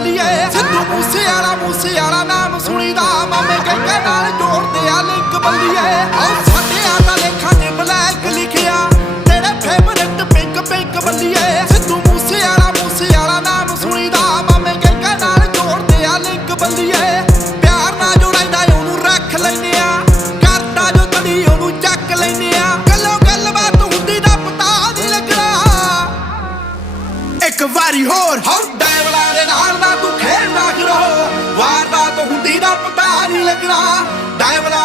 ਬੱਲੀਏ ਸਿੱਧੂ ਮੂਸੇਵਾਲਾ ਨਾਮ ਸੁਣੀਦਾ ਮਾਮੇ ਕਹਿੰਦੇ ਨਾਲ ਜੋੜਦੇ ਆ ਲਿੰਕ ਬੱਲੀਏ ਸਾਡੇ ਦਾ ਲੇਖਾਂ ਨੇ ਬਲੈਕ ਲਿਖਿਆ ਤੇਰੇ ਫੇਵਰਟ ਪਿੰਕ ਬੱਲੀਏ ਸਿੱਧੂ ਮੂਸੇਵਾਲਾ ਨਾਮ ਸੁਣੀਦਾ ਮਾਮੇ ਕਹਿੰਦੇ ਨਾਲ ਜੋੜਦੇ ਆ ਲਿੰਕ ਬੱਲੀਏ ਪਿਆਰ ਨਾਲ ਜੋ ਰਹਿੰਦਾ ਉਹਨੂੰ ਰੱਖ ਲੈਨੇ ਆ ਕਰਦਾ ਜੋ ਤੜੀ ਉਹਨੂੰ ਚੱਕ ਲੈਨੇ ਆ ਗੱਲਬਾਤ ਹੁੰਦੀ ਦਾ ਪਤਾ ਨਹੀਂ ਲੱਗਣਾ ਇੱਕ ਵਾਰੀ ਹੋਰ ਡੈਵਲਾਂ ਦੇ ਨਾਲ ਨਾ ਤੂੰ ਖੇਡਦਾ ਕਰੋ ਵਾਰਦਾਤ ਹੁੰਦੀ ਦਾ ਪਤਾ ਨਹੀਂ ਲੱਗਣਾ ਡੈਵਲਾਂ